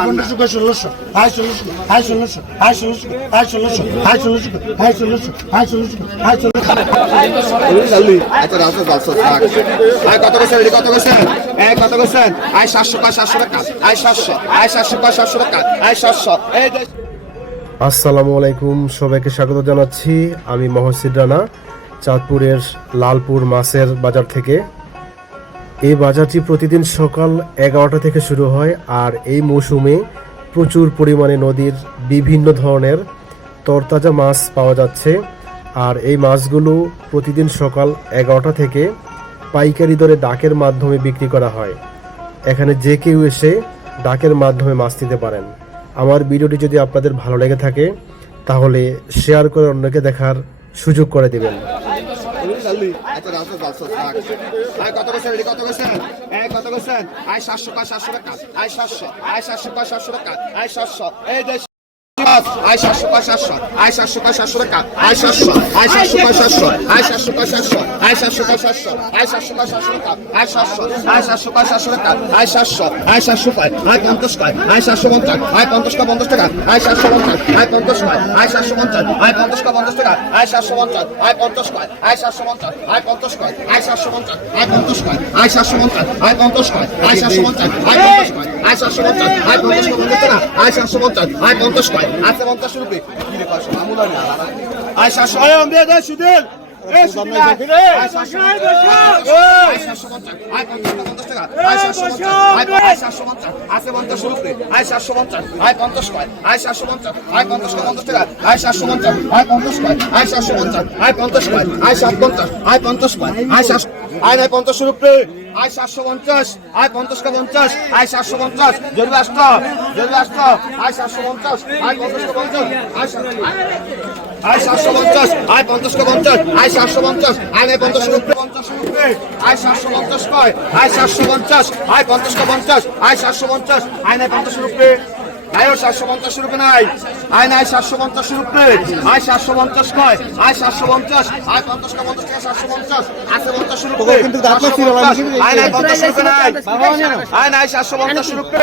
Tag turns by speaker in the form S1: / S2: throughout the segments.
S1: পনেরোশো ষোলোশো হাই ষোলোশো হাই ষোলোশো হাই ষোলোশো হাই ষোলোশো হাই ষোলোশো হাই ষোলোশো হাই ষোলোশো হাই ষোলোশো আচ্ছা কত বছর কত বছর কত বছর আয় সাতশো কয় সাতশো টাকা। আয় সাতশো আসসালামু আলাইকুম, সবাইকে স্বাগত জানাচ্ছি। আমি মহসিদ রানা, চাঁদপুরের লালপুর মাছের বাজার থেকে। এই বাজারটি প্রতিদিন সকাল এগারোটা থেকে শুরু হয় আর এই মৌসুমে প্রচুর পরিমাণে নদীর বিভিন্ন ধরনের তরতাজা মাছ পাওয়া যাচ্ছে। আর এই মাছগুলো প্রতিদিন সকাল এগারোটা থেকে পাইকারি দরে ডাকের মাধ্যমে বিক্রি করা হয়। এখানে যে কেউ এসে ডাকের মাধ্যমে মাছ দিতে পারেন। আমার ভিডিওটি যদি আপনাদের ভালো লেগে থাকে, তাহলে শেয়ার করে অন্যকে দেখার সুযোগ করে দেবেন। বছর আয় সাতশো কয় সাতশো আয় সাতশো আয় সাতশো টাকা আয় সাতশো আয় সাতশো কয় সাতশো আয় সাতশো কয় সাতশো আয় সাতশো আয় সাতশো আয় সাতশো কয় সাতশো টাকা আয় সাতশো আয় সাতশো কয় সাতশো টাকা আয় সাতশো আয় সাতশো কয় আয় পঞ্চাশ কয় আয় সাতশো পঞ্চাশ আয় পঞ্চাশ কয় পঞ্চাশ আয় সাতশো পঞ্চাশ আয় পঞ্চাশ কয় আয় সাতশো পঞ্চাশ আয় পঞ্চাশ কয় পঞ্চাশ টাকা আয় সাতশো আয় পঞ্চাশ কয় আয় সাতশো পঞ্চাশ আয় পঞ্চাশ কয় আয় সাতশো পঞ্চাশ আয় পঞ্চাশ কয় আয় সাতশো পঞ্চাশ আয় পঞ্চাশ কয় আয় সাতশো পঞ্চাশ আয় পঞ্চাশ কয় আয় সাতশো পঞ্চাশ আয় পঞ্চাশ পঞ্চাশ না আয় সাতশো পঞ্চাশ আয় পঞ্চাশ কয় আয় পঞ্চাশ রুপি আয় সাতশো সুদিল আয় পঞ্চাশ রুপি আয় সাতশো পঞ্চাশ আয় পঞ্চাশ কা পঞ্চাশ আয় সাতশো পঞ্চাশ জরুরি আসতো জরুরি আসতো আয় সাতশো পঞ্চাশ আয় পঞ্চাশ কা পঞ্চাশ আয় আয় সাতশো পঞ্চাশ আয় পঞ্চাশ কা পঞ্চাশ আয় সাতশো পঞ্চাশ আয় নয় পঞ্চাশ রুপি পঞ্চাশ আয় সাতশো পঞ্চাশ কয় আয় সাতশো পঞ্চাশ আয় পঞ্চাশ কা পঞ্চাশ আয় সাতশো পঞ্চাশ আয় নয় পঞ্চাশ রুপি আয় সাতশো পঞ্চাশ রুপি নাই। আয় নাই সাতশো পঞ্চাশ রুপি। আয় সাতশো পঞ্চাশ কয়? আয় সাতশো পঞ্চাশ। আয় পঞ্চাশ কা পঞ্চাশ টাকা সাতশো পঞ্চাশ। আছে পঞ্চাশ রুপি। কিন্তু আয় নাই পঞ্চাশ রুপি নাই। আয় নাই সাতশো পঞ্চাশ রুপি।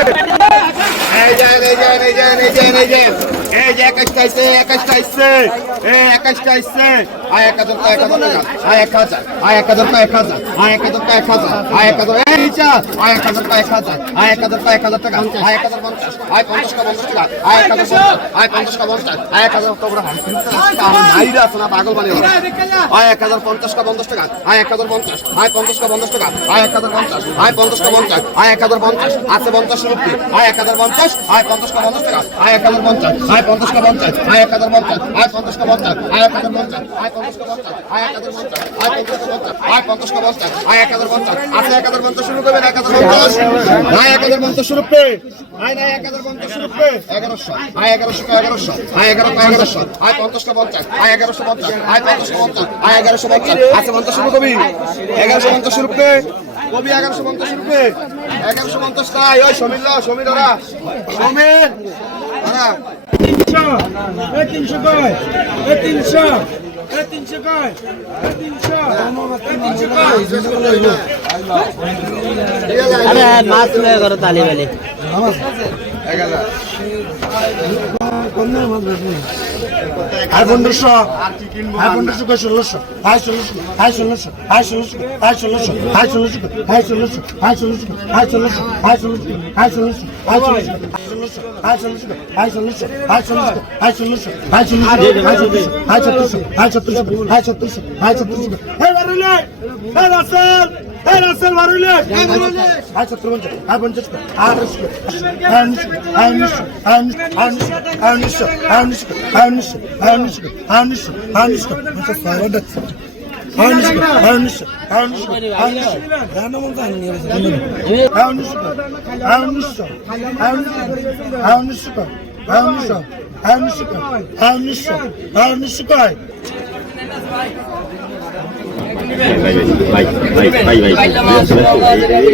S1: এই যে এই যে এই যে এই যে এই যে এই যে একাশটা আইছে একাশটা আইছে এই একাশটা আইছে আয় এক হাজার টাকা এক হাজার। টাকা আয় এক হাজার। আয় এক হাজার টাকা এক হাজার। আয় এক হাজার টাকা এক হাজার। আয় এক হাজার। আয় এক হাজার এক হাজার আয় এক হাজার এক হাজার টাকা আয় পঞ্চাশ আয় পঞ্চাশ পঞ্চাশ টাকা আয় এক হাজার পঞ্চাশ আয় পঞ্চাশ পঞ্চাশ আয় এক হাজার মাইরা আছে না বানিয়ে আয় এক হাজার পঞ্চাশ কা পঞ্চাশ টাকা আয় এক হাজার পঞ্চাশ আয় পঞ্চাশ পঞ্চাশ টাকা আয় এক হাজার পঞ্চাশ আয় পঞ্চাশ পঞ্চাশ আয় এক হাজার পঞ্চাশ আছে পঞ্চাশ রুপি আয় এক হাজার পঞ্চাশ আয় পঞ্চাশ পঞ্চাশ টাকা আয় এক হাজার পঞ্চাশ আয় পঞ্চাশ পঞ্চাশ আয় এক হাজার পঞ্চাশ আয় পঞ্চাশ পঞ্চাশ আয় এক হাজার পঞ্চাশ আয় পঞ্চাশ পঞ্চাশ আয় এক হাজার পঞ্চাশ আয় পঞ্চাশ পঞ্চাশ আয় এক হাজার পঞ্চাশ আছে এক হাজার পঞ্চাশ করবেন এক হাজার পঞ্চাশ। আয় এক হাজার পঞ্চাশ রুপি। আয় নাই এক হাজার পঞ্চাশ রুপি। এগারোশো। আয় এগারোশো এগারোশো। আয় এগারো এগারোশো। আয় পঞ্চাশ কা পঞ্চাশ। আয় এগারোশো পঞ্চাশ। আয় পঞ্চাশ কা পঞ্চাশ। আয় এগারোশো পঞ্চাশ। আছে পঞ্চাশ শুরু কবি। এগারোশো পঞ্চাশ রুপি। কবি, এগারোশো পঞ্চাশ রুপি। এগারোশো পঞ্চাশ তাই ওই সমীর সমীর ওরা সমীর। ওরা তিনশো। তিনশো কয়? তিনশো। তিনশো তিনশো। আরে মাছ নিয়ে করো তালি বেলে আর পনেরোশো আর পনেরোশো করে ষোলোশো হাই ষোলোশো হাই ষোলোশো হাই ষোলোশো হাই ষোলোশো হাই ষোলোশো হাই ষোলোশো হাই ষোলোশো হাই ষোলোশো হাই ষোলোশো হাই ষোলোশো হাই ষোলোশো হাই ষোলোশো হাই ষোলোশো হাই ষোলোশো হাই ষোলোশো হাই ষোলোশো হাই ষোলোশো হাই ছত্রিশশো হাই ছত্রিশশো হাই ছত্রিশশো হাই ছত্রিশশো হাই ছত্রিশশো হাই রাসেল হাই উনিশশো হাই উনিশশো হাই উনিশশো হাই উনিশশো হাই উনিশশো হাই উনিশশো হাই উনিশশো হাই উনিশশো হাই উনিশশো আচ্ছা সারা ডাকছে হাই উনিশশো হাই উনিশশো হাই উনিশশো হাই উনিশশো গান মতো হাই উনিশশো হাই উনিশশো হাই উনিশশো হাই উনিশশো ভাই ভাই ভাই ভাই